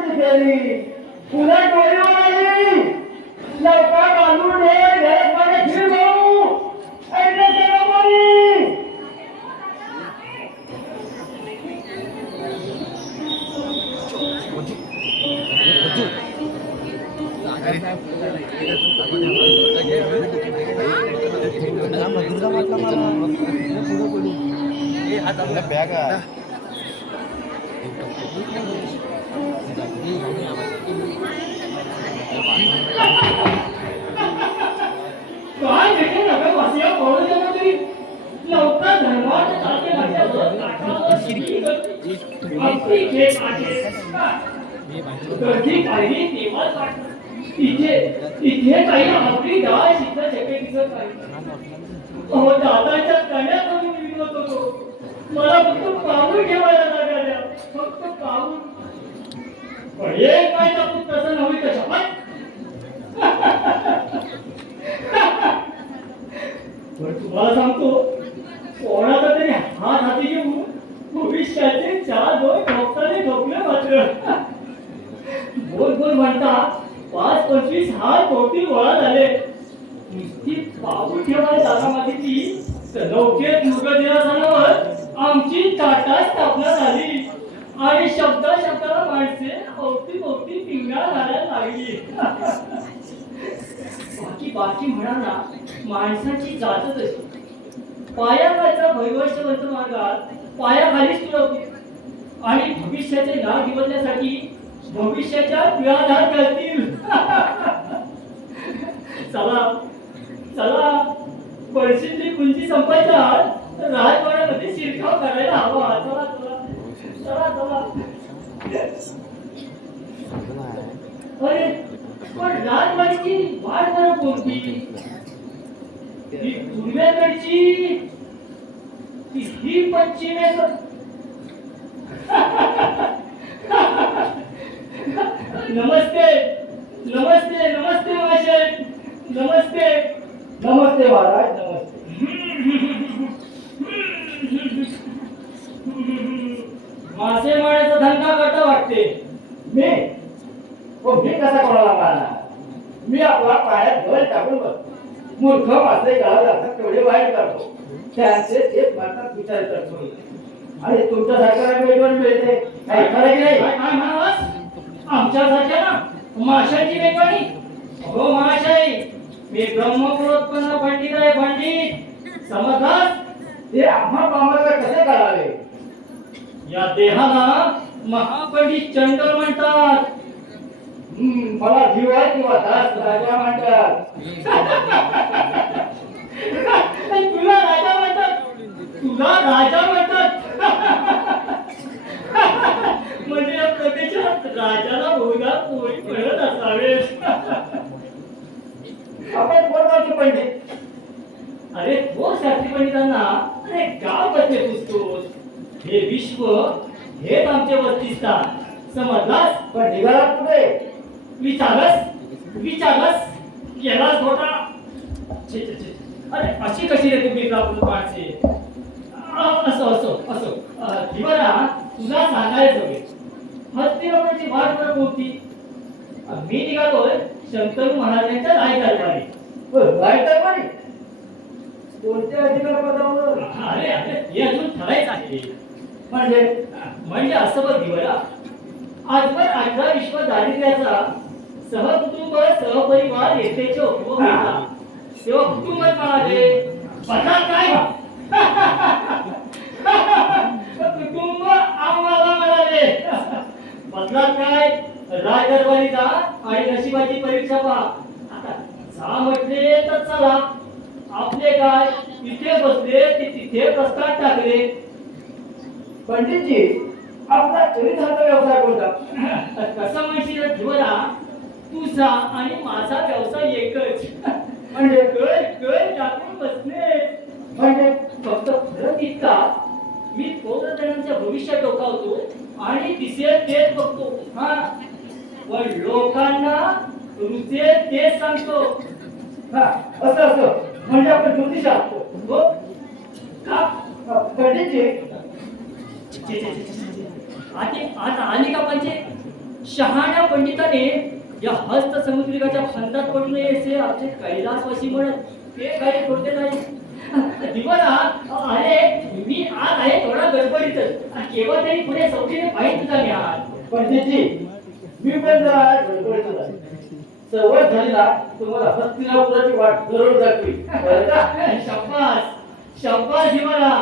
तुझी फेरी तुला डोळीवर आली लवकर बांधून दे घरात फिर भाऊ ऐकलं काय भेटेल नका वासिया बोलू देणार तरी लवकर धर्मात चालते गर्दी पाहिली तेव्हा इथे इथे काही आपली डाळ शिकता शक्य दिसत नाही अहो दादाच्या कण्यात आम्ही विनवत होतो मला फक्त पाऊल ठेवायला लागल्या फक्त पाऊल पण एक काय आपण तसं नव्हे कशा पण तुम्हाला सांगतो कोणाचा तरी हात हाती घेऊन भविष्याचे 4 दोन ठोकताने ठोकले मात्र बोल बोल म्हणता 5-25 हात कोटी गोळा झाले नुसती पाऊल ठेवायला जागा मागितली तर लवकर दुर्गदेवासनावर आमची टाटा स्थापना झाली आणि शब्दाला माणसे अवती पिंगा घालायला लागली बाकी म्हणा ना माणसाची जातच अशी पायाखालचा भैवष्यवंत मार्गात पायाखालीच तुला आणि भविष्याचे नाव निवडण्यासाठी भविष्याच्या पिळाधार करतील चला पळशीतली कुंजी संपायच्या तर राजवाड्यामध्ये शिरकाव करायला हवा चला अरे पण राजवाडीची वाट जरा कोणती ही पूर्वेकडची ही पश्चिमेकडची नमस्ते महाशय नमस्ते महाराज मासे माळ्याचा धंदा करता वाटते मी कसा कोणाला मारणार मी आपला पायात गळ टाकून बसतो मूर्ख मासे गळा जातात तेवढे बाहेर करतो त्यांचे तेच मारतात विचार करतो आणि तुमच्यासारख्या वेळेवर मिळते काही खरं की नाही काय म्हणालास आमच्यासारख्या ना माशाची वेगवाणी हो महाशय मी ब्रह्मपुरोत्पन्न पंडित आहे पंडित समजलास ते आम्हा पामाला कसे करावे या देहाला महापंडित चंडल म्हणतात मला जीव आहे किंवा दास राजा म्हणतात तुला राजा म्हणतात म्हणजे या प्रदेशात राजाला बहुधा पोळी मिळत असावे आपण कोण पंडित अरे तो शास्त्री पंडितांना अरे गाव बसले पुसतोस हे विश्व हेच आमचे वस्तीस्थान समजलास पण निघाला कुठे विचारस गेलास मोठा अरे अशी कशी रे तुम्ही माणसे असो दिवारा तुला सांगायचं हस्तिनापुराची वाट पर कोणती मी निघालोय शंकरू महाराजांच्या रायदरबारी कोणत्या अधिकार पदावर अरे हे अजून ठरायचं आहे म्हणजे असं बघ दिवारा आजवर 18 विश्व दारिद्र्याचा सहकुटुंब सहपरिवार येथेचे उपभोग घेतला तेव्हा कुटुंबात म्हणाले पता काय कुटुंब आम्हाला म्हणाले बदलात काय राजदरबारी जा आणि नशिबाची परीक्षा पहा आता जा म्हटले तर चला आपले काय इथे बसले की तिथे प्रस्ताव टाकले पंडितजी आपला चरित्राचा व्यवसाय कोणता कसं म्हणशील जीवना तुझा आणि माझा व्यवसाय एकच म्हणजे कळ टाकून बसणे म्हणजे फक्त फरक इतका मी पौरजनांच्या भविष्यात डोकावतो आणि दिसेल तेच बघतो हा पण लोकांना रुचे तेच सांगतो हा असं म्हणजे आपण ज्योतिष असतो हो का पंडितजी आता आली का म्हणजे शहाण्या पंडिताने या हस्त समुद्रिकाच्या फंदात पडू नये असे आमचे कैलासवासी म्हणत ते काही कोणते नाही दिवाना. अरे मी आज आहे थोडा गडबडीतच केव्हा तरी पुढे सौखीने माहीत तुझा मी आज. पंडितजी मी पण जरा गडबडीतच आहे. सवय झाली ना तुम्हाला हस्तिनापुराची वाट जरूर दाखवी. शाबास शाबास दिवाना,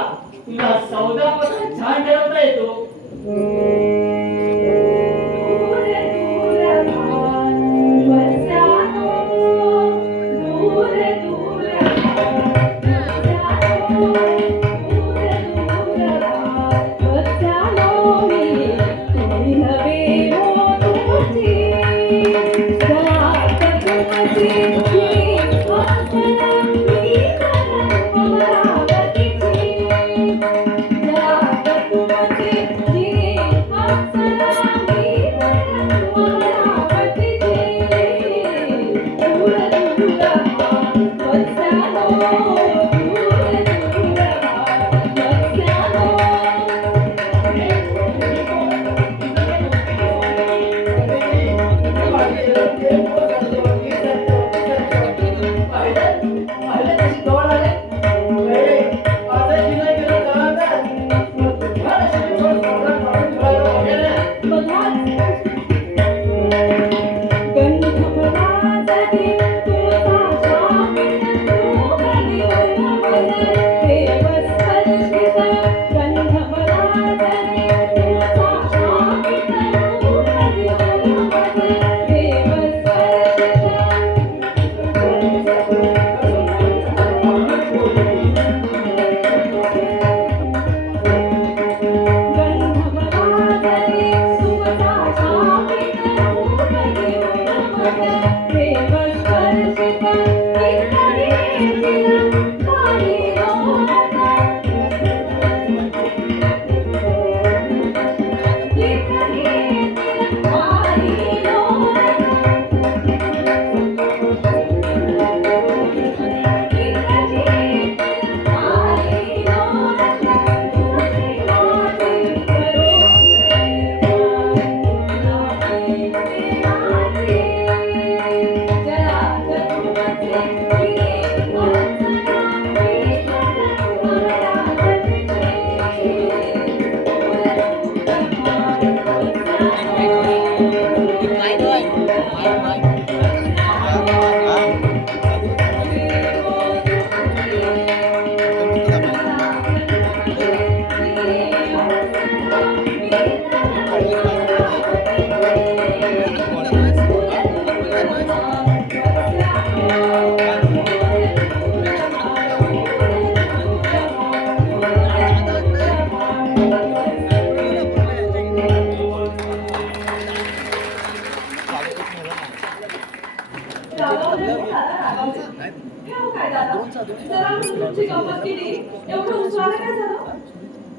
तुला सौदा पासून छान ठरवता येतो.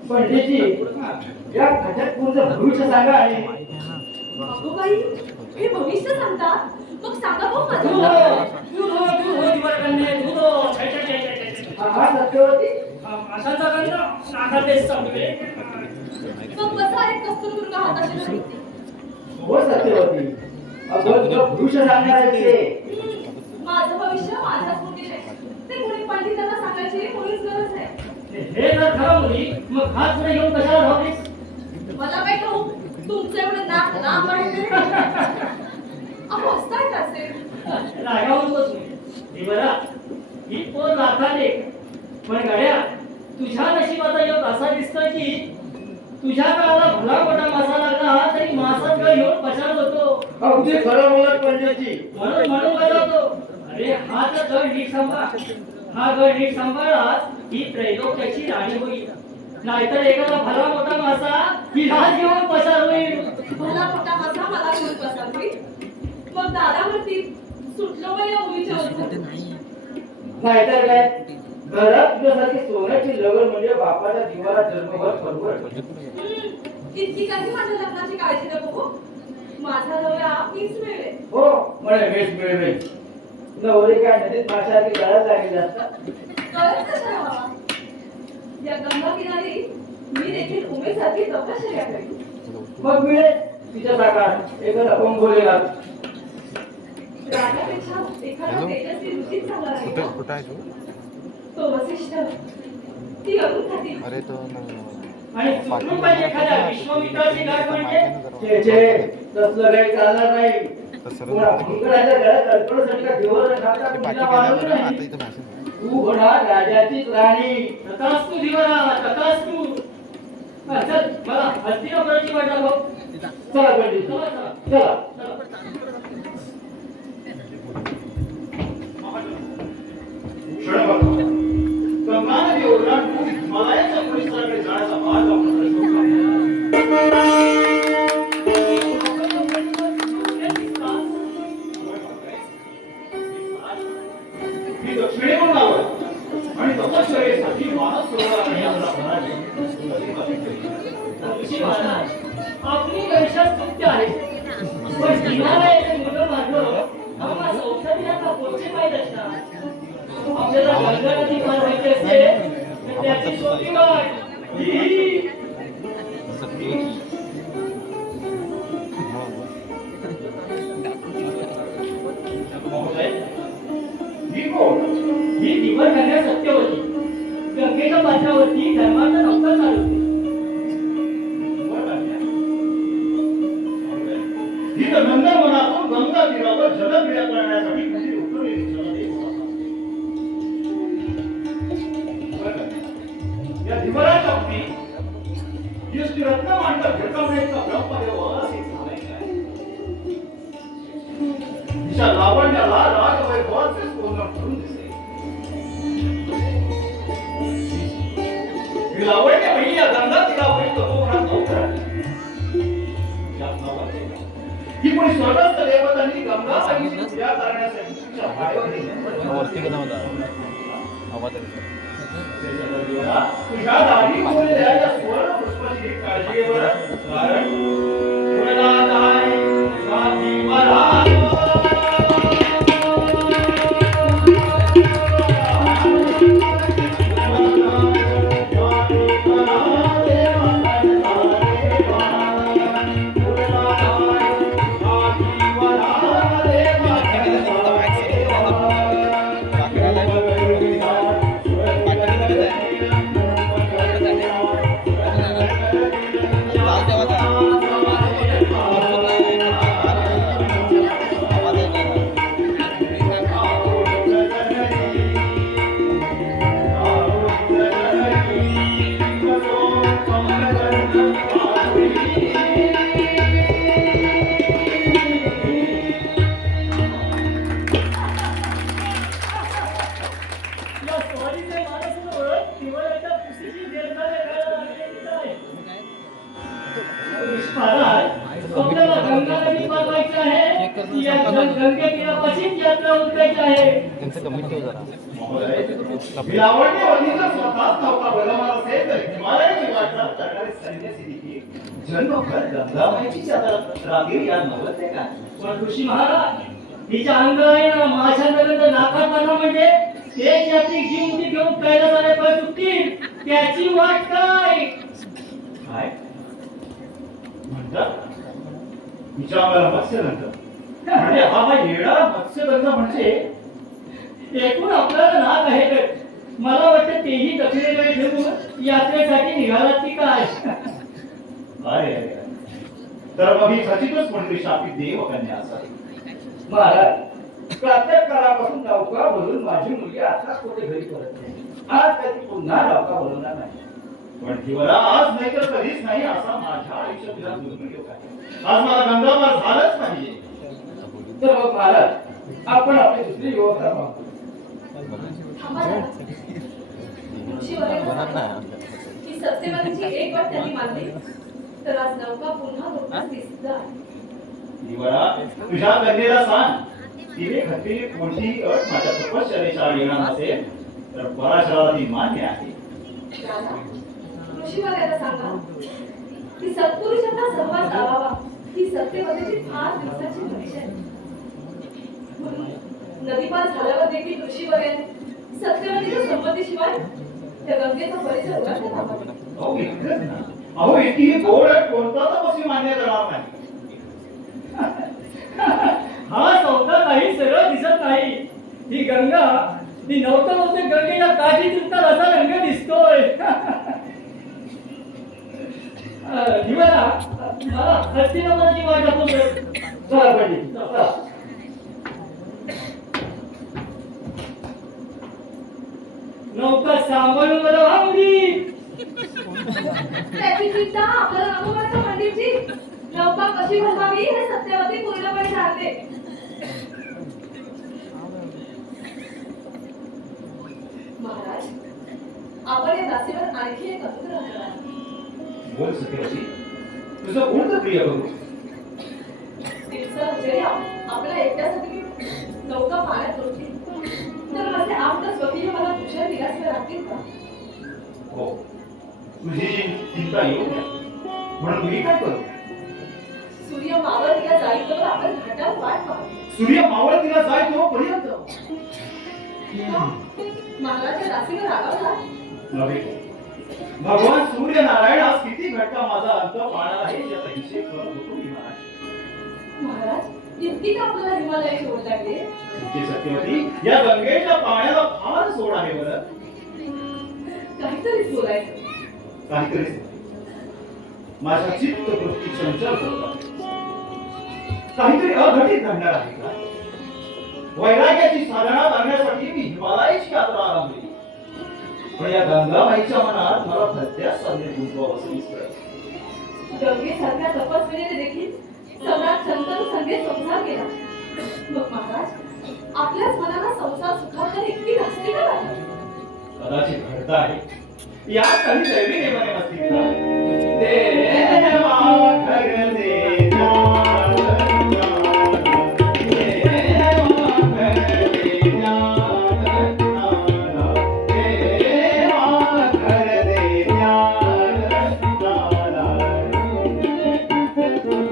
पंडितजी या खटकपूरचं भविष्य सांगा. आणि अगोबाई हे भविष्य सांगतात, मग सांगा बघ माझं. हा सत्यवती माशांचा गंध नाका तेच सांगते. मग कसा एक कस्तुरदुर्ग हाताशी धरते. हो सत्यवती, अगं तुला भविष्य सांगणार आहे ते. माझं भविष्य माझ्याच मुठीत आहे. ते कोणी पंडितांना सांगायची कोणीच गरज नाही. हे जर खरं मुली मग हात पुढे घेऊन कशाला धावलीस? मला काय ठाऊक, तुमचं एवढं नाक लांब आहे ते. अहो हसताय का असे? रागावून बसू हे बरा ही पोर लाखाले. पण गड्या तुझ्या नशिबाचा योग असा दिसतोय की तुझ्या काळाला भला मोठा मासा लागला तरी मासात गळ घेऊन पछाड होतो. अगदी खरं बोलत पंडितजी. म्हणून बजावतो. अरे हा तर गड नीट सांभाळ. हा गड नीट सांभाळलास ही त्रैलोक्याची राणी होईल. नाहीतर एखादा भला मोठा मासा ही राज घेऊन पसार होईल. भला मोठा मासा मला घेऊन पसार होईल. मग दादा म्हणतील सुटलो बाई या मुलीच्या ओझं. नाहीतर काय, घरात तुझ्यासारखी सोन्याची लगन म्हणजे बापाच्या जीवाला जन्मभर परवड. इतकी काही माझ्या लग्नाची काळजी नको. माझा नवरा मीच मिळेल. हो म्हणे वेश मिळवेल. नवरे काय नदीत माशाची गळत लागेल असतात. कळत कशाला बाबा? या गंगा किनारी मी देखील उमेदसारखी तपश्चर्या करेन. मग मिळेल तिच्या साकार एखादा बोलेला राजापेक्षा एखादा तेजस्वी ऋषीच चांगला कुठे राहिला. कुठं आहे तू? तो वसिष्ठ, ती अरुंधती. अरे तो आणि चुकून पण एखाद्या विश्वामित्राची गाठ म्हणजे तसलं काही चालणार नाही तसं पुन्हा भंगराच्या घरात कल्पनेसाठी का देवाला घातला ते तुला पाठी मालूम गेल्यावर नाही. आता इथं मॅसेज तू होणार राजाचीच राणी तथास्तु दिवारा तथास्तु. चल मला हस्तिनापुराची वाट दाखव. चला पंडित चला चला चला चला. गंगा नदी ओलांडून हिमालयाच्या परिसराकडे जाण्याचा मार्ग आपण शोधला. मी दक्षिणेकडून आलोय आणि तपश्चर्येसाठी मानस सरोवराकडे यात्रा करणार आहे. ऋषी महाराज, आपली वर्षा स्तुत्य आहे पण हिमालयाचे मुलं मार्ग आम्हा संसारियांना पोचले पाहिजे असणार. आपल्याला गंगा नदी पार व्हायची असेल तर त्याची सोपी वाट ही ही कोण? ही दिवस कन्या सत्यवती गंगेच्या पात्रावरती धर्माचा नौका चालवते. ही तर नंदनवनातून गंगा तीरावर जलक्रीडा करण्यासाठी कुठे उतरलेली जलदेव. या दिवराच्या पोटी यष्टी रत्नमांडव घटवण्याचा ब्रह्मदेव असे झालाय काय? तिच्या लावण्याला राजवैभवाचे सोनं भरून दिसे. ही लावण्य पहिली या गंगा तीरावरील तपोवनात अवतरली. ही कोणी स्वर्गस्थ देवतांनी गंगा माईची पूजा करण्यासाठी तिच्या पायावर वरती गेला होता आवाज आला. तुझ्या दाढी बोललेल्या या सुवर्ण पुष्पाची काळजी घे बरं. कारण गुणनाथ आहे, स्वामी महाराज. या स्वारीचे मानसरोवर दिवाळीच्या पुशीची देवता देखायला लागलेली आहे. महाराज, आपल्याला गंगा नदी पार व्हायची आहे. या गंगे तीरापाशीच यात्रा उतरायची आहे. त्यांचं कमी ठेव जरा. लावण्यवती जर स्वतःच नौका बलवान असेल तर हिमालयाची वाटचाल करणारे संन्यासी देखील जन्मभर गंगामाईचीच यात्रा राहतील या नवलते काय? पण ऋषी महाराज, हिच्या अंग आहे ना माझ्यापर्यंत नाकात बांधा म्हणजे ते यात्री जी मुठी घेऊन कैलासाला पाय सुटतील त्याची वाट काय? काय म्हणतात तिच्या आम्हाला मत्स्यगंध म्हणजे हा येडा मत्स्यगंध म्हणजे एकूण आपल्याला नाक आहे तर मला वाटतं तेही दक्षिणेकडे ठेवून यात्रेसाठी निघालात की काय? अरे अरे. तर मग ही खचितच म्हणली शापित देव कन्या असावी. महाराज प्रत्येक काळापासून नौका बोलून माझी मुलगी आताच कुठे घरी परत नाही. आज कधी पुन्हा नौका बोलवणार नाही. पण जीवरा आज नाही तर कधीच नाही असा माझ्या आयुष्यातला दुर्मिळ योग आहे. आज मला गंगापार झालंच पाहिजे. तर मग महाराज आपण आपली दुसरी व्यवस्था पाहतो. थांबा जरा. ऋषीवर्यांना सांगा की सत्यवतीची एक वाट त्यांनी मानली तर आज नौका पुन्हा लोकांस दिसत आहे. जीवरा तुझ्या कन्येला सांग तिने घातलेली कोणतीही अट माझ्या तपश्चर्येच्या आड येणार नसेल तर पराशराला ती मान्य आहे. राजा, ऋषीवर्याला सांगा की सत्पुरुषांना सहवास लावावा ही सत्यवतीची फार दिवसाची परीक्षा आहे. म्हणून नदीपार झाल्यावर देखील ऋषीवर्यांनी सत्यवतीच्या संमतीशिवाय त्या गंगेचा परिसर ओलांडता कामा नये. अहो इतकंच ना. अहो इतकी गोड अट कोणता तपस्वी मान्य करणार नाही. ही गंगा ही नव्हतं गंगेच्या काठी तुमचा असा रंग दिसतोय दिवाला मला हस्तिनापुराची वाट दाखवतोय. चला पंडित चला. नौका सांभाळून मला वागली. त्याची चिंता आपल्याला नको वाटतं पंडितजी. नौका कशी भरवावी हे सत्यवती पूर्णपणे जाणते. महाराज, आपण या दासीवर आणखी एक अनुग्रह करा. बोल सत्यवती तुझं कोणतं प्रिय करू दिवसा जरी आपल्या एकट्यासाठी नौका पाण्यात होती तर माझे आपलं स्वकीय मला तुझ्या निराशेला राहतील का? हो तुझी चिंता योग्य म्हणून मी काय करू सूर्य मावळतीला जाईल तर आपण घाटावर वाट पाहू. सूर्य मावळतीला जाय तोपर्यंत महाराज दासीवर रागावला. नव्हे भगवान सूर्यनारायणास किती घटका माझा अंत पाहणार आहे याचा हिशेब करत होतो मी महाराज. महाराज इतकी का आपल्याला हिमालय सोड लागले? इतकी सत्यवती या गंगेच्या पाण्याला फार सोड आहे बरं काहीतरीच बोलायचं. काहीतरी माझ्या चित्त वृत्ती चंचल होतात काहीतरी अघटित घडणार आहे का वैराग्याची साधना करण्यासाठी मी हिमालयाची यात्रा आरंभली पण या गंगाबाईच्या मनात मला सध्याच संधी गुंतवावं दिसतं गंगेसारख्या तपस्विनीने देखील सम्राट शंतनू संगे संसार केला. मग महाराज आपल्याच मनाला संसार सुखावता इतकी धास्ती का वाटत? कदाचित घडत आहे यात काही दैवी नियमने नसतील का देवा घर दे जा, देवा घर दे जा, देवा घर दे जा, देवा घर दे जा,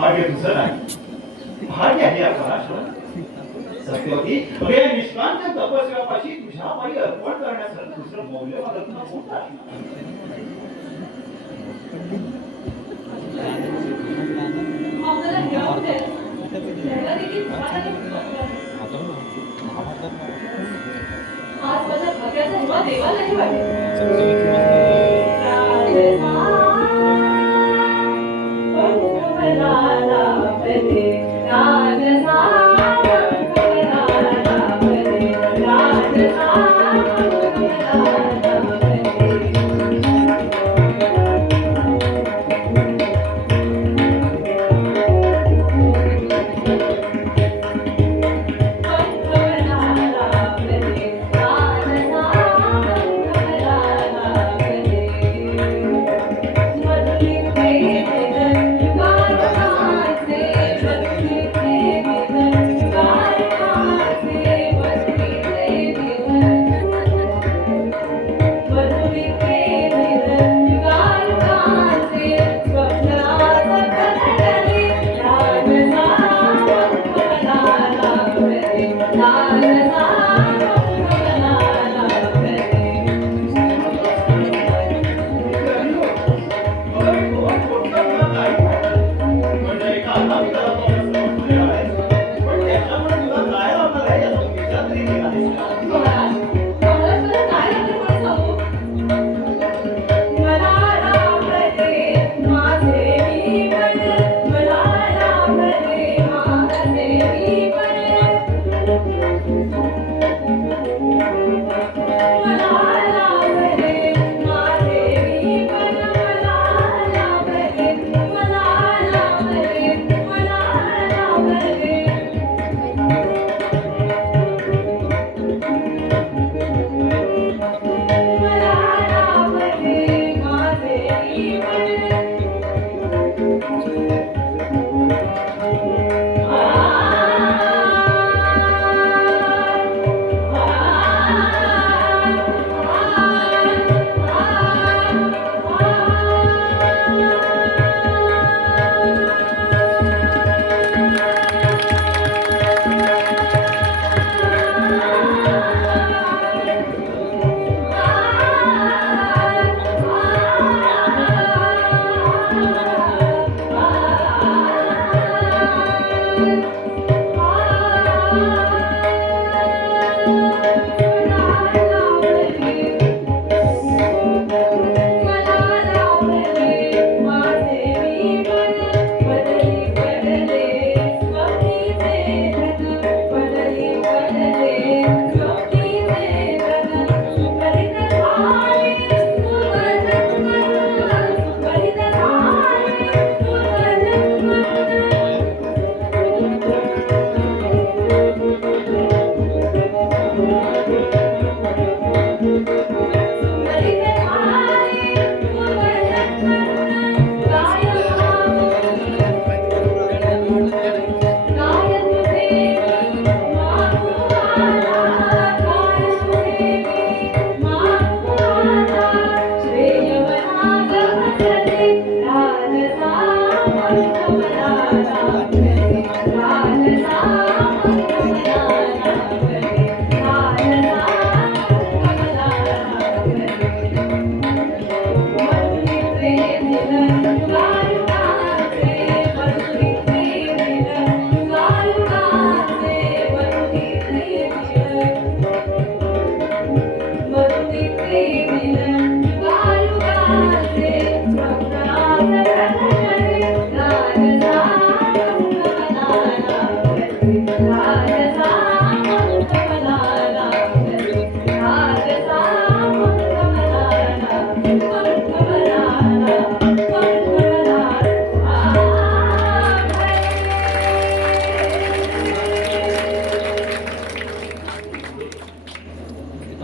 भाग्य तुझं नाही, भाग्य आहे या पराशर. सत्यवती, अरे या निष्कांत तपस्यापाशी तुझ्या पायी अर्पण करण्यासारखं दुसरं मौल्य मला तुला कोणतं असणार? आम्हाला हेरावून द्यायला देखील समाधानी होतो. आज माझ्या भाग्याचा हिवा देवालाही वाटेल.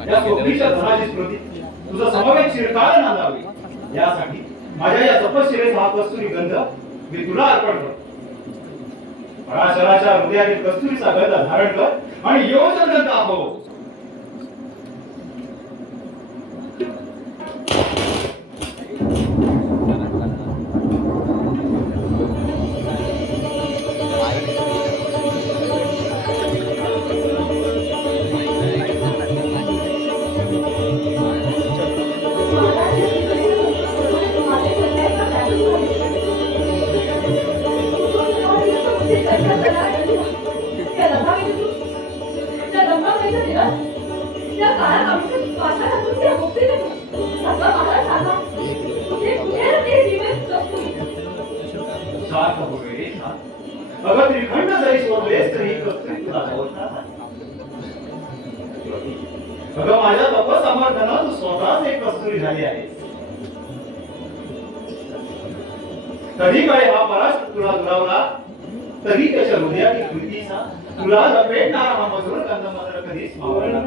या कोकणीच्या धनाची स्मृती तुझा समवेत चिरकाळ नांदावी यासाठी माझ्या या तपश्चर्येस हा कस्तुरी गंध मी तुला अर्पण करतो. पराशराच्या हृदयातील कस्तुरीचा गंध धारण कर आणि योजन गंध आहो. यशस्वी झाली आहे. कधी काळी हा पराशर तुला दुरावला तरी त्याच्या हृदयातील प्रीतीचा तुला लपेटणारा हा मधुर गंध मात्र कधीच मावळला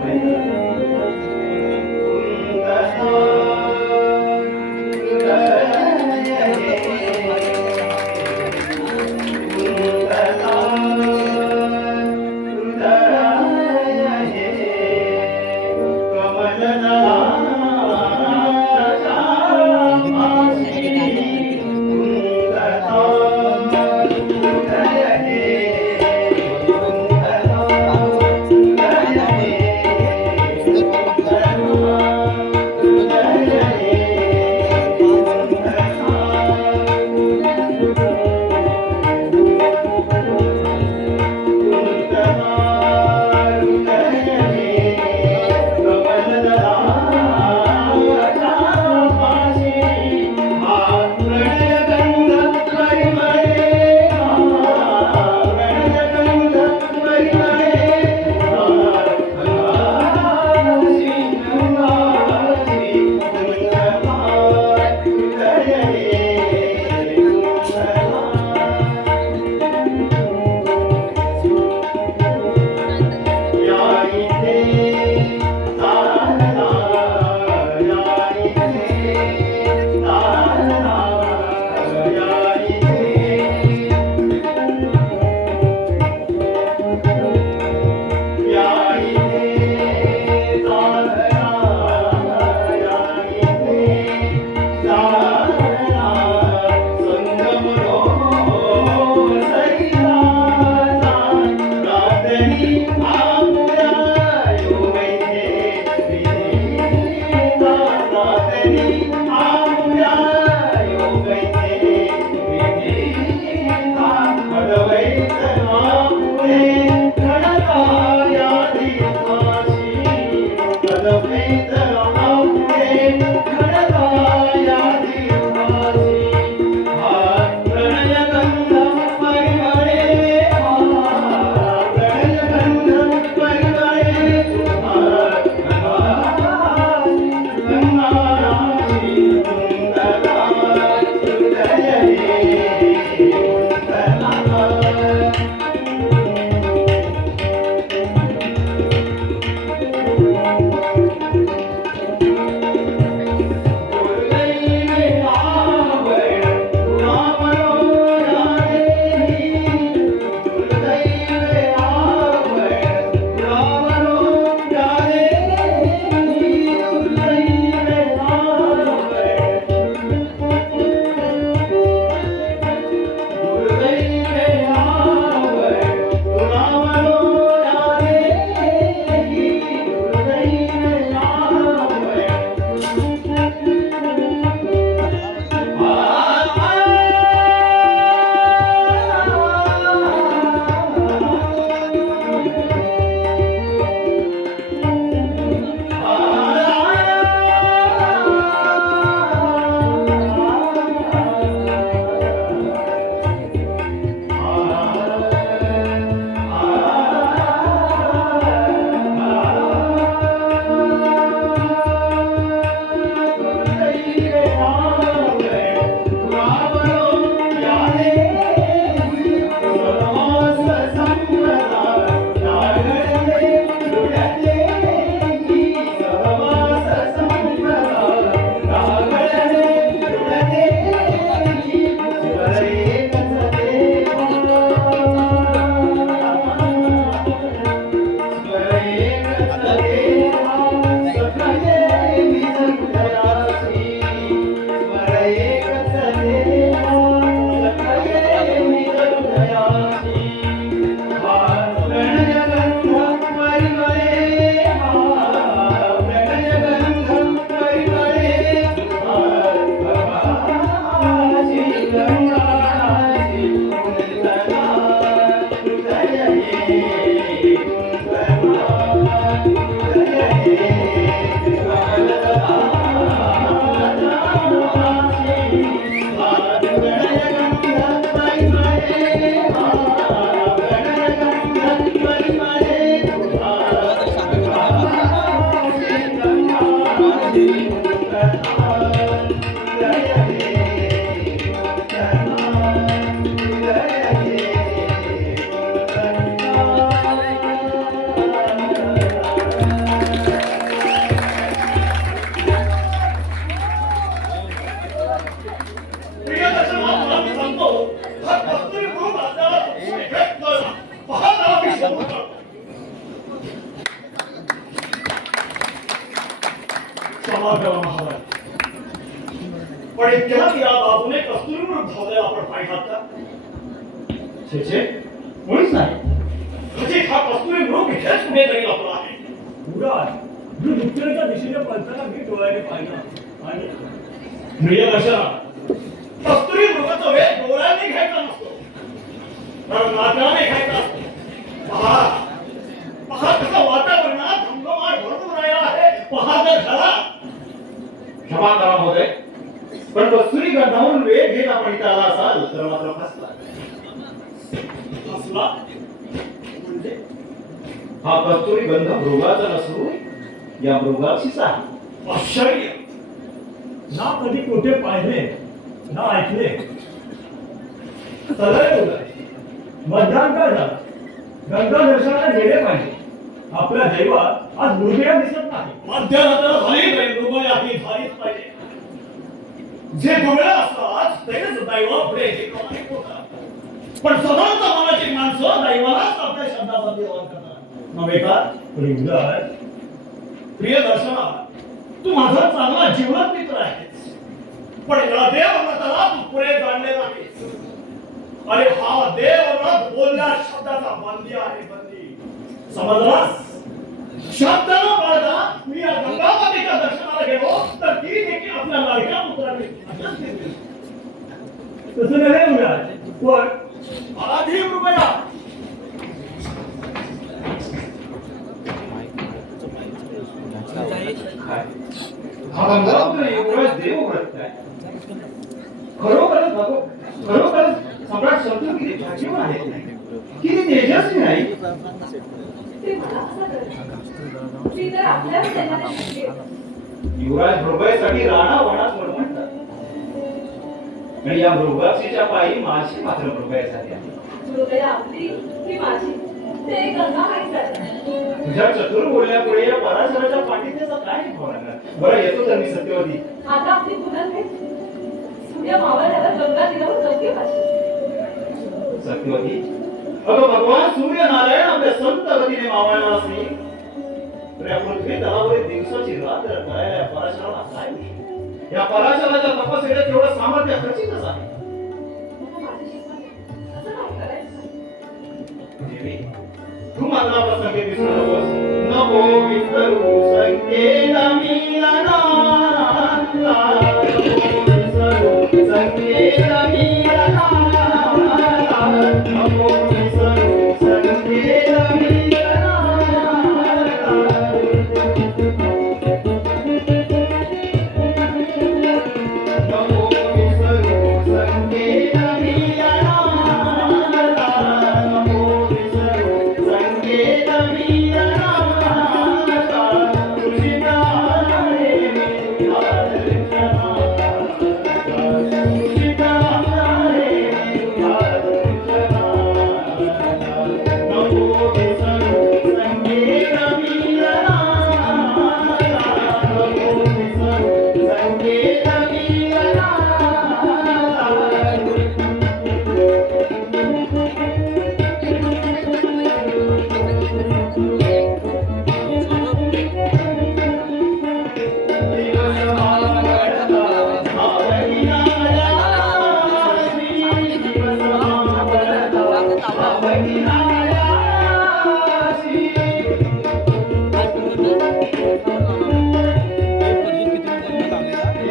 पण इतक्यात या बाजूने कस्तुरीमृग धावलेला आपण पाहिलात का? छे कोणीच नाही. म्हणजे हा कस्तुरीमृग इथेच कुठेतरी लपला आहे. युवराज मी उत्तरेच्या दिशेने पळताना मी डोळ्याने पाहिलं आणि प्रियदर्शना, कस्तुरीमृगाचा वेध डोळ्याने घ्यायचा नसतो, तर नाकाने घ्यायचा असतो. पहा पहा कसं वातावरणात धमधमाट भरपूर राहिला आहे. पहा तर खरा. क्षमा करा महोदय, पण कस्तुरी गंधावरून वेग घेत आपण इथं आला असाल तर मात्र फसला. फसला म्हणजे हा कस्तुरी गंध मृगाचा नसून या मृगाचीच आहे. आश्चर्य. ना कधी कुठे पाहिले ना ऐकले. सदैव उदय. मध्यान्ह झाला. गंगा दर्शनाला गेले पाहिजे. आपल्या देवात आज मृगया दिसत नाही. मध्यरात्र झाली तरी मृगयाही झालीच पाहिजे. जे दुर्मिळ असतात तेच दैवापुढे हे प्रामाणिक होतात. पण साधारणतः मनाची माणसं दैवालाच आपल्या शब्दामध्ये वहन करतात नव्हे का? उदय प्रियदर्शना, तू माझा चांगला जीवलग मित्र आहेस, पण या देवव्रताला तू पुढे जाणले नाहीस. अरे हा देवव्रत बोलल्या शब्दाचा बंदी आहे, बंदी. समजलास? शब्द न पाळता मी या गंगामातेच्या दर्शनाला गेलो तर ती देखील आपल्या लाडक्या पुत्राने तसं नाही उदय. पण आधी मृगया. हा गंगापुत्र युवराज देवव्रत काय? खरोखरच सम्राट शंतनू किती भाग्यवान आहेत, किती तेजस्वी नाही. ते मला असं कळलं. ती तर आपल्याच जन्माने शिकली. युवराज मृगयासाठी राणा वनात म्हणतात आणि या मृगाक्षीच्या पायी माझी मात्र मृगयासाठी आहे. मृगया आपली की माझी ते गंगा माहीत झालं. तुझ्या चतुर बोलण्यापुढे या पराशराच्या पांडित्याचा काय भाव लागला? बरं येतो तर मी सत्यवती. आता आपली पुनर्भेट सूर्य मावळल्यावर गंगा तीरावर चौकी भाषी. सत्यवती, अगं भगवान सूर्यनारायण आपल्या संत गतीने मावळला असेल तर या पृथ्वी तलावरील दिवसाची रात्र करायला या पराशराला काय होईल? या पराशराच्या तपस्येला तेवढं सामर्थ्य खचितच आहे. असं काय करायचं? देवी, तू मात्र प्रसंगी विसरू नकोस. नको विसरू संकेत मिलना, नको विसरू संकेत मिलना, नको विसरू संकेत मिलना. नको विसरू संकेत मिलना, नको विसरू संकेत मिलना. तुझी नावे मी आदर्शना, तुझी नावे मी आदर्शना. नको विसरू संकेत मिलना, नको विसरू संकेत मिलना.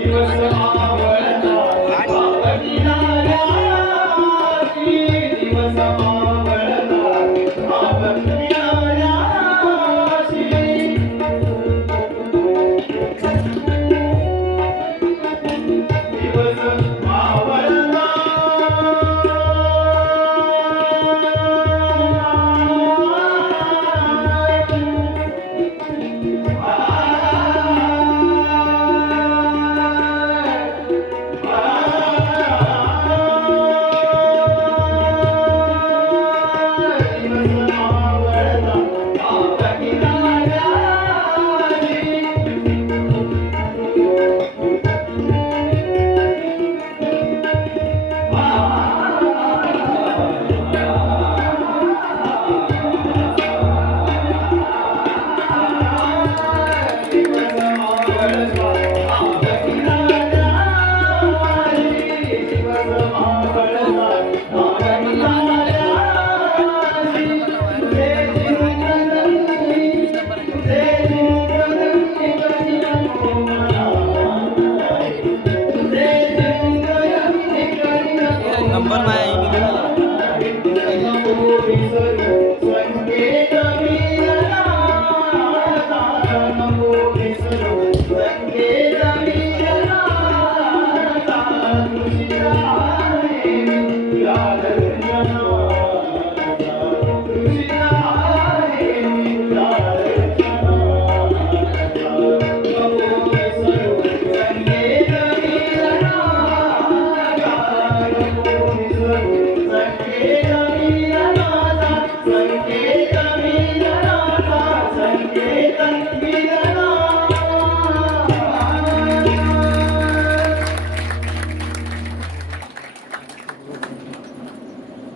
दिवस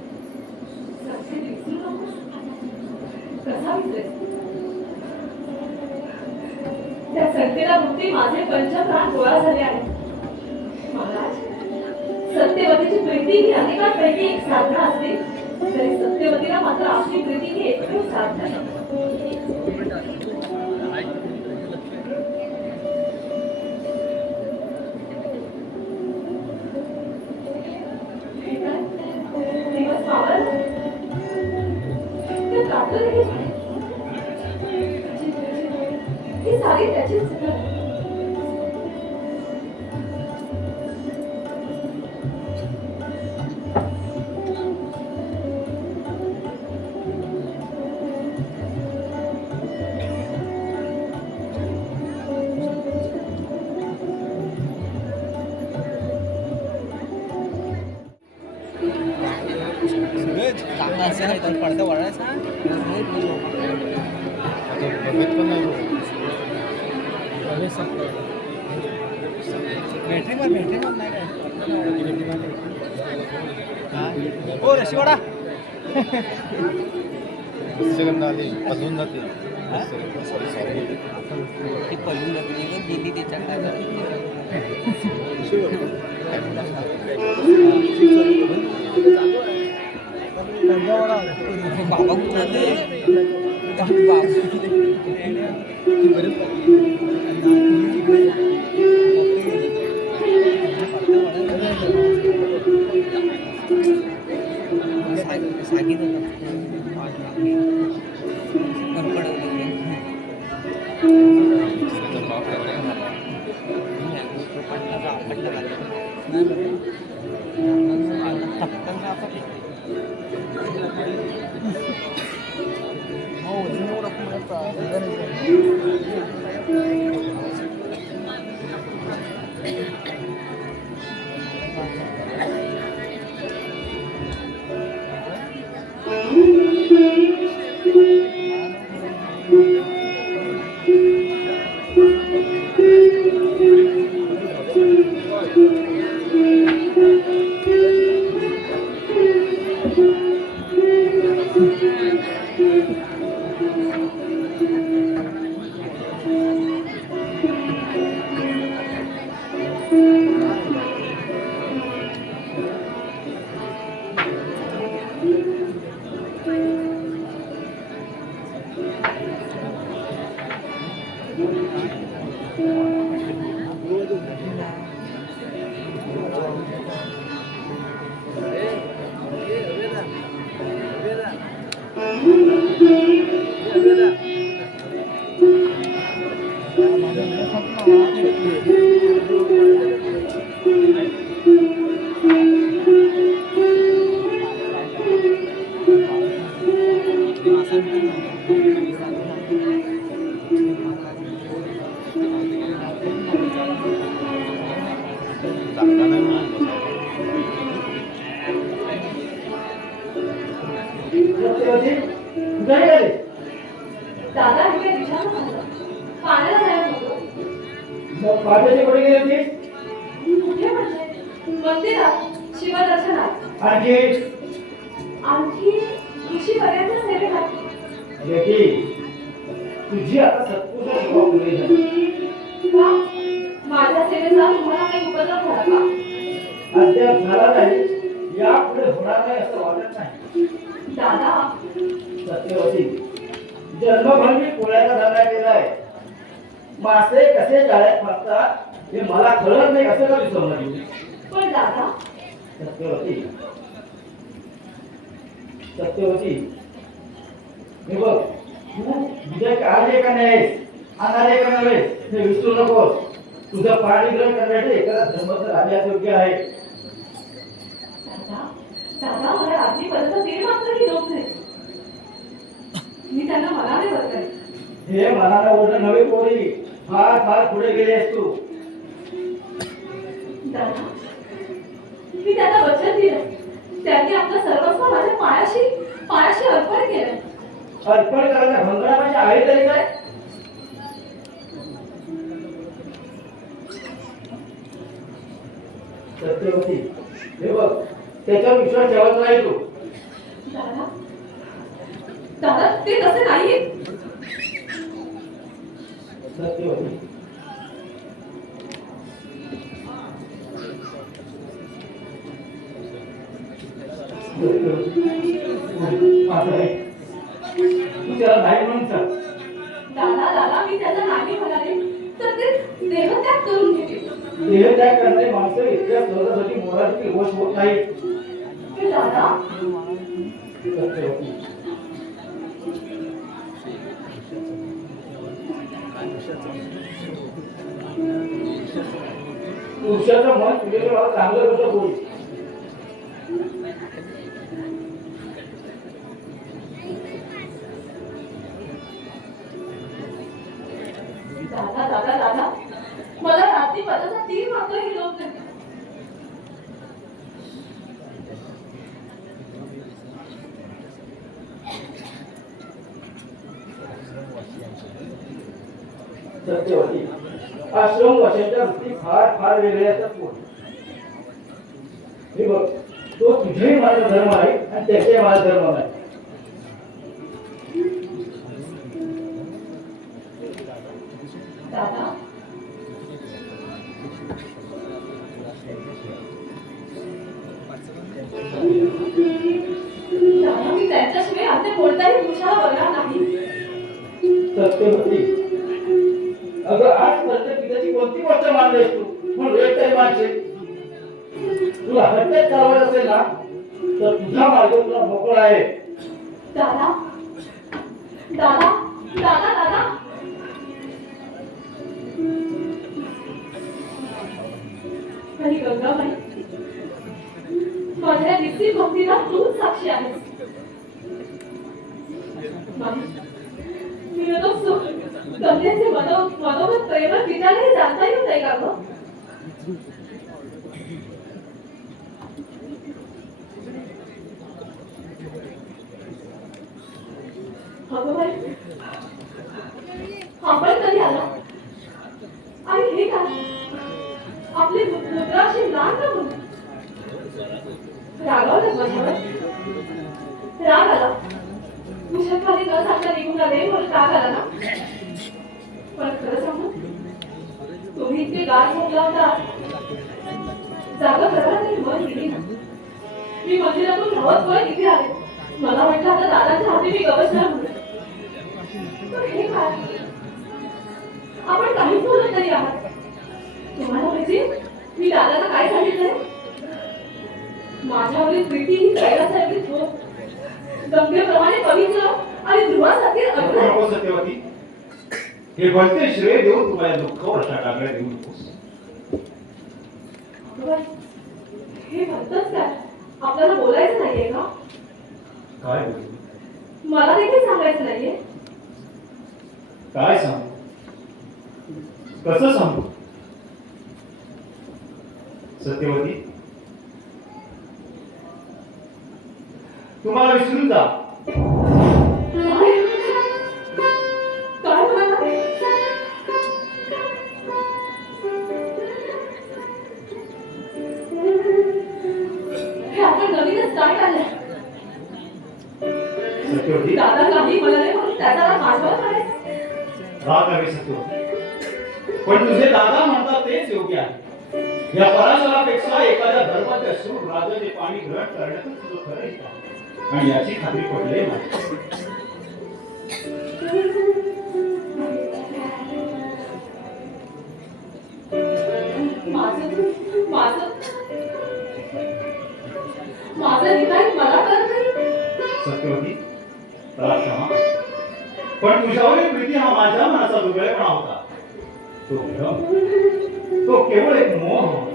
सत्य विसरू नकोस. कसा विसरेल? त्या सत्तेला भक्ती माझे पंचप्राण गोळा झाले आहेत. महाराज, सत्यवतीची प्रीती ही अनेकांपैकी एक साधना असते, तरी सत्यवतीला मात्र आपली प्रीती ही एकमेव साधना आहे. हे काय? दिवस मावळला. ते कापलं लगेच नाही. ही सारी त्याचीच चूक आहे. चांगला असेल ना तर पडदा वळायचा बॅटरी पण नाही काय ओ रशिवाडा पलून जाते ती पलून जाते गेली त्याच्या बाबा दादा हे काय विचारलं नव्हतं. पाण्याला जायचं होतं. मग पाठवली कुठे गेली होती? कुठे म्हणजे? मंदिरात, शिवदर्शनात. आणखी ऋषीपर्यंत सेवेला. बेटी, तुझी आता सत्पुरुष सेवा पूर्ण झाली. का? माझ्या सेवेचा तुम्हाला काही उपद्रव झाला का? अद्याप झाला नाही, यापुढे होणार नाही असं वाटत नाही. दादा, सत्यवती, जन्मभर मी पोळ्याचा धंदा केलाय. मासे कसे जाळ्यात फसतात हे मला कळत नाही, असं का विसरलं? पण दादा, सत्यवती, सत्यवती, हे बघ, तू उद्या काढले का नाहीस, आणाले का नव्हे हे विसरू नकोस. तुझं पाणी ग्रहण करण्याचे एखादा धर्म तर आल्यास योग्य आहे. दादा दादा मला रात्रीपर्यंत दीड मात्रही लोक नाही. मी त्यांना मनाने बदलेन. हे मनाला ओढणं नवे पोरी, फार फार पुढे गेले आहेस तू. दादा मी त्यांना वचन दिलं. त्यांनी आपलं सर्वस्व माझ्या पायाशी पायाशी अर्पण केलं. अर्पण करायला भंगडा म्हणजे आहे तरी काय? सत्यवती, हे बघ, त्याच्यावर विश्वास ठेवत नाही तू. दादा दादा ते तसे नाही. सत्यवती, माझं आहे. तू त्याला नाही म्हणून सांग. दादा दादा मी त्याला नाही म्हणाले तर ते देहत्याग करून घेतील. देहत्याग करणारी माणसं इतक्या सहजासहजी मोराची वश होत नाही. हे दादा सत्यवती, पुरुषाचं मन तुझ्याकडे मला चांगलं कसं बोल. दादा दादा दादा मला रात्रीपर्यंत तीन मात्र ही लोक नाही. सत्यवती, आश्रम वाशांच्या वृत्ती फार फार वेगळ्या असतात पोर. हे बघ, तो तुझ्याही माझा धर्म आहे आणि त्याच्याही माझा धर्म आहे. दादा दादा मी त्यांच्याशिवाय आता कोणत्याही पुरुषाला बघणार नाही. सत्यवती, अगं आजपर्यंत पित्याची कोणती गोष्ट मानलीस तू? म्हणून एक तरी मानशील. तुला हट्ट चालवायचं असेल ना तर तुझा मार्ग तुला मोकळा आहे. दादा दादा दादा दादा आणि गंगाबाई माझ्या निश्चित भक्तीला तूच साक्षी आहेस. मी गंगेचे मनोगत प्रेम पित्यालाही जाणता येत नाही का गं? अगं बाई, आपण कधी आला आणि हे काय आपली मुद्रा अशी लहान का म्हणून रागावलं माझ्यावर. राग आला. तुझ्याखाली न सांगता निघून आले म्हणून राग आला ना. पण खरं सांगू, तुम्ही इतके गाढ झोपला होता, जागा करायला तरी मन गेली ना. मी मंदिरातून धावत पळत इथे आले. मला वाटलं आता दादाच्या हाती मी गवसणार म्हणून. पण हे काय, आपण काहीच बोलत नाही आहात. तुम्हाला माहिती मी दादाला काय सांगितलंय? माझ्यावरील प्रीती ही कैलासाएवढी झोप, गंगेप्रमाणे पवित्र आणि ध्रुवासारखी अद्भुत आहे. नको सत्यवती, हे भलते श्रेय देऊन तुम्हाला दुःख वर्षा टाकल्या देऊ नकोस. बाई, हे म्हणतच काय आपल्याला बोलायचं नाहीये का? काय बोलू? मला देखील सांगायचं नाहीये. काय सांगू? कसं सांगू? सत्यवती, तुम्हाला विसरून जा. काय? काय म्हणाला? हे आपण नवीनच काय काढलंय? सत्यवती, दादा काही म्हणाले म्हणून त्याचा राग माझ्यावर काढायचा? राग आहे सत्यवती, पण तुझे दादा म्हणतात तेच योग्य आहे. या पराशरापेक्षा एखाद्या धर्माच्या सूर राजाचे पाणी ग्रहण करण्यातच तुझं खरं हित आहे. आणि याची खात्री पडली नाही. माझं निकाल मला कळत नाही. सत्यवती, मला क्षमा, पण तुझ्यावरील प्रीती हा माझ्या मनाचा दुर्बळपणा होता. तो भ्रम, तो केवळ एक मोह होता.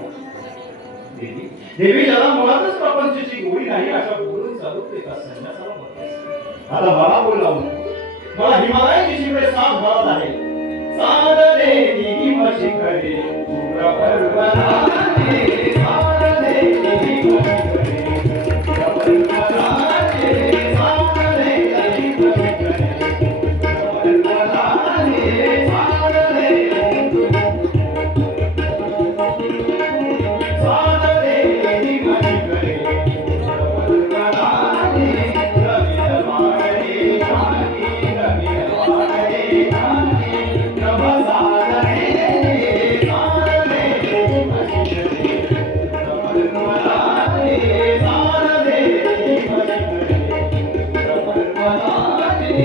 देवी ज्याला मुळातच प्रपंचाची नाही अशा बोलून चालुक्तेचा संन्यासाला म्हटलं. आता मला बोल लावू नको. मला हिमालयाची शिखरे साथ घालत आहे. सादरे निहिम शिखरे शुभ्र पर्वताने, सादरे निहिम शिखरे शुभ्र पर्वताने, सादरे निहिम शिखरे शुभ्र पर्वताने, सादरे सादरे निहिम शिखरे शुभ्र पर्वताने, रविरवाणे झाली, रविरवाणे झाली, नभसादरे सादरे निहिम शिखरे शुभ्र पर्वताने, सादरे निहिम शिखरे शुभ्र पर्वताने.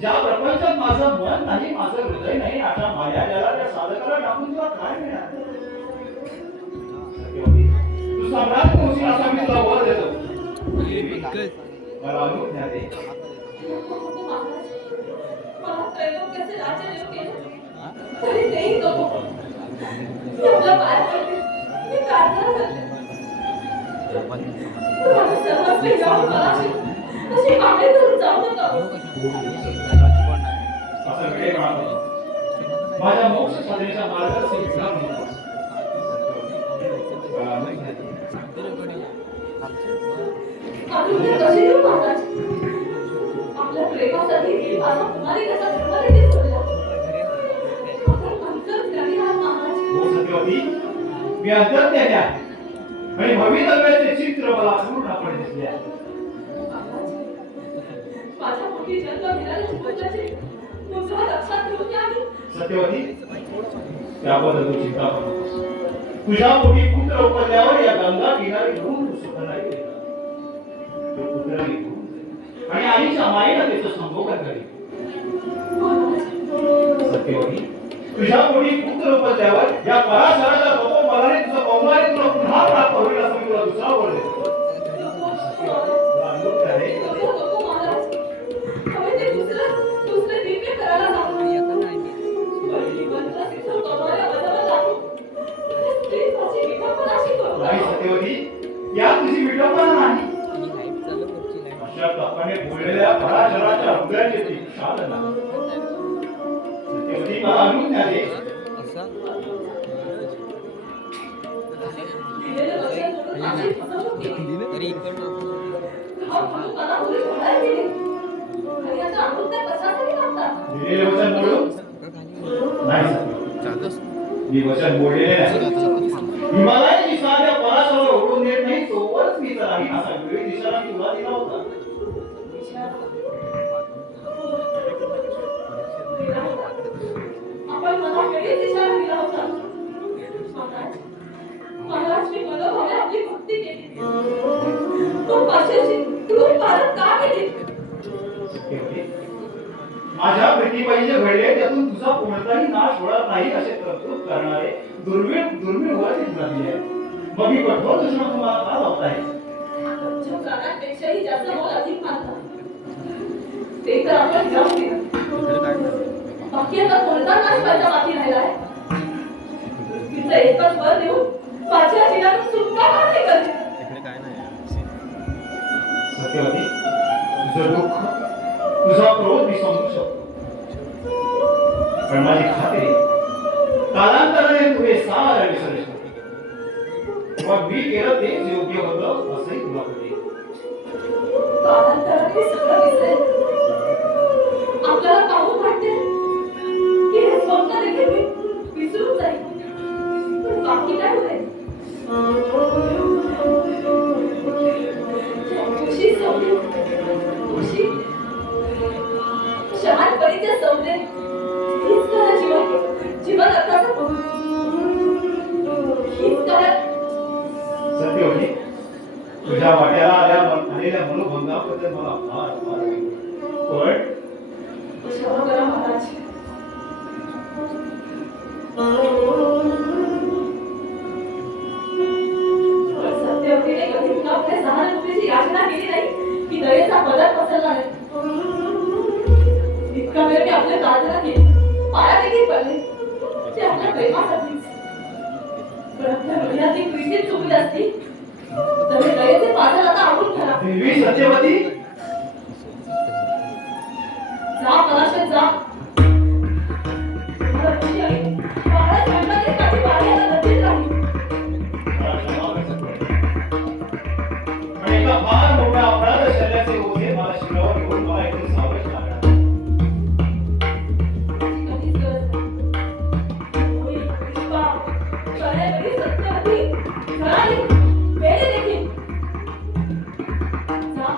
ज्या प्रपंचात माझं मन नाही, माझं हृदय नाही, अशा माया जलाच्या साधकाला टाकून तुला काय मिळणार? तू सम्राट होशील असा मी तुला वर देतो. मला अनुज्ञा दे. मला त्रैलोक्याचे राजा येऊ केले तरी तेही नको. तुझ्या पाय पडते, मी प्रार्थना करते. तू माझं सर्वस्व जाऊन मला अशी मागे धरून जाऊ नका. असं वेळ माझ्या मोक्ष साधनेच्या मार्गात आम्ही उद्या कशी देऊ महाराज? आपल्या प्रेमासाठी मी माझा कुमारी कसा कुमारी ते सोडला. आपण अंतर्ज्ञानी आहात महाराज. हो सत्यवती, मी अंतर्ज्ञानी आहे आणि भवितव्याचे चित्र मला पूर्णपणे दिसले आहे. महाराज, माझ्या पोटी जन्म घेणाऱ्या चिमुकल्याचे तुमच्या लक्षात घेऊन या मी. सत्यवती, त्याबद्दल तू चिंता करू नकोस. तुझ्या पोटी पुत्र उपजल्यावर या गंगा किनारी घेऊन तू सुख नाही केला. तो पुत्र निघून जाईल आणि आईच्या माईला त्याचं संभोगन करेल. महाराज, सत्यवती, तुझ्या पोटी पुत्र उपजल्यावर या पराशराच्या तपोबलाने तुझं कौमार्य तुला पुन्हा प्राप्त होईल असं मी तुला दुसरा बोल देतो. तुला अनुभूत आहे? नको नको महाराज. हवे ते दुसरे दिव्य करायला जाऊ. मंत्र शिक्षण कमाले अवजावं लागू. स्त्री माझी विठ्ठलपणाशी करू नाही नका. सत्यवती, या तुझी विडंबना नाही. अशा तत्वाने बोललेल्या पराशराच्या हृदयाची ती शाल नाही. सत्यवती, मला अनुज्ञा दे. दिलेलं वचन मोडून माझी फसवणूक केली. तरी इकडनं हा म्हणून मला उरी घोडायला दिली. आणि आता अमृत कशासाठी लागतात? दिलेले वचन मोडून नाही सत्यवती. मी वचन मोडलेले नाही. हिमालयाची साध्या पराशरावर ओढून देत नाही तोवरच मी तर राहीन असा वेळ दिशाला तुला दिला होता. आपण मला वेळीच इशारा दिला होता. महाराज, मी मनोभावे आपली भक्ती केली. तो पाशाची क्रूर पालन का केली? सत्यवती, माझ्या प्रीतीबाई जे घडले त्यातून तुझा कोणताही नाश होणार नाही असे कर्तृत्व करणारे दुर्मिळ वरतीच झाले आहे. मग ही कठोर दुश्मन तुम्हाला का लावताय? जो प्राणांपेक्षाही जास्त मोल अधिक मानतात ते तर आपण जाऊ दे. बाकी आता कोणता नाश व्हायचा बाकी राहिला आहे? तिचं एकच वर देऊन माझ्या जीवातून सुटका का नाही करते? सत्यवती, तुझं दुःख तुझा क्रोध मी समजू शकतो, पण माझी खात्री कालांतराने तू हे सारं विसरू शकते. मग मी केलं तेच योग्य होतं असंही तुला कळेल. कालांतराने सगळं विसरेल. आपल्याला पाहून वाटते की हे स्वप्न देखील मी विसरून जाईल. पण बाकी काय होईल? खुशी सौदे, खुशी शहाणपणीचे सौदे, हीच करा जीवन अर्थाचं हीच करा. सत्यवती, तुझ्या वाट्याला आलेल्या मनोभंगाबद्दल मला फार फार पण क्षमा करा महाराज. सत्यवतीने कधी पुन्हा आपल्या सहानुभूतीची याचना केली नाही की दयेचा पदर पसरला नाही. इतका वेळ मी आपल्या प्रार्थना केली, पाया देखील पडले ते आपल्या प्रेमासाठीच. पण आपल्या हृदयातली प्रीती चुकली असती तर हे दयेचे पातळ आता आवडून घ्या. देवी सत्यवती, जा पराशर जा. मला खुशी आहे. महाराज म्हणतात की माझी वारी आता नक्कीच राहील. मला क्षमा व्यक्त कर. पण एका फार मोठ्या अपराध शल्याचे ओझे मला शिरावर घेऊन मला इथून सावकाश लागला. कधीच गरज नाही. होय, पुष्पा, शहरेवरील सत्यवती, घराली, वेळी देखील. जा,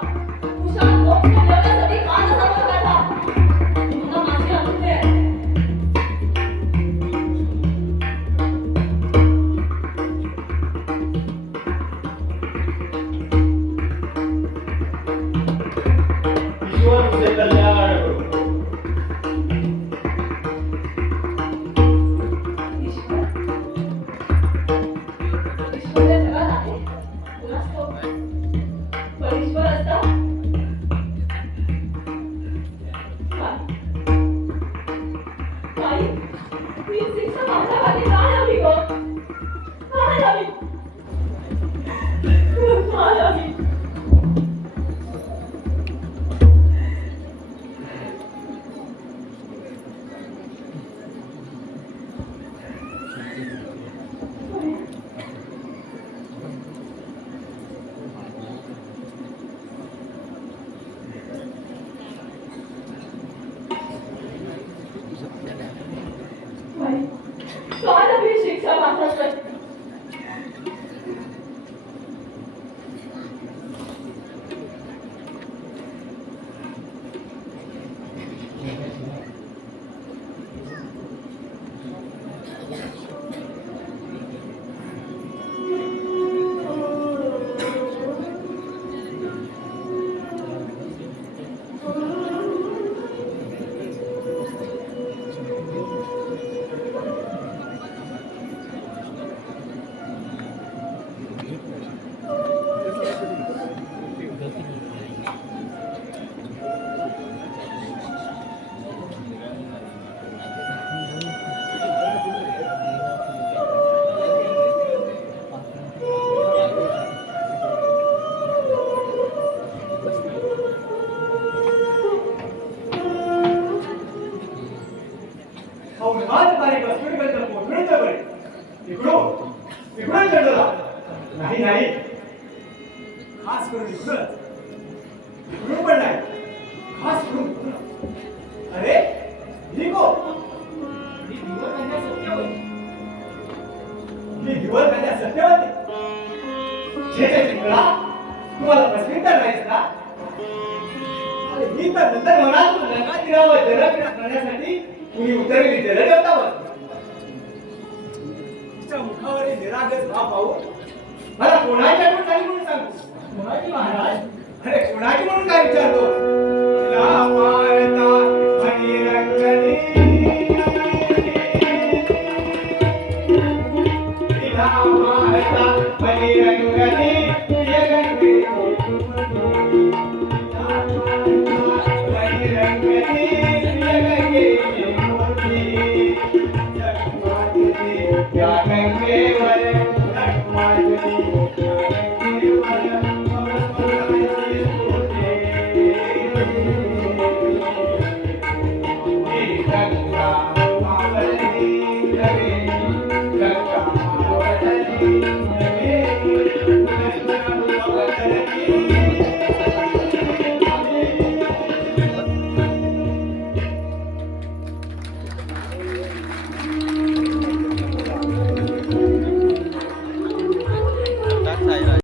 अवघात तारीख कस्तुरीपर्यंत पोहोचून बरे इकडून चढला नाही खास करून इकडून पण नाही खास करून अरे ही को ही दिवस कन्या सत्यवती. ही दिवस कन्या सत्यवती छे चिंगळा तुम्हाला प्रश्न करायचं का अरे ही तर नंतर म्हणाल तू नका दिरावर जलक्रीडा करण्यासाठी कुणी उतरली जलदेवतावर तिच्या मुखावरील निरागस भाव पाहून मला कोणाच्याकडून काही म्हणून सांगू कोणाची महाराज? अरे कोणाची म्हणून काय विचारतो तिला पाळता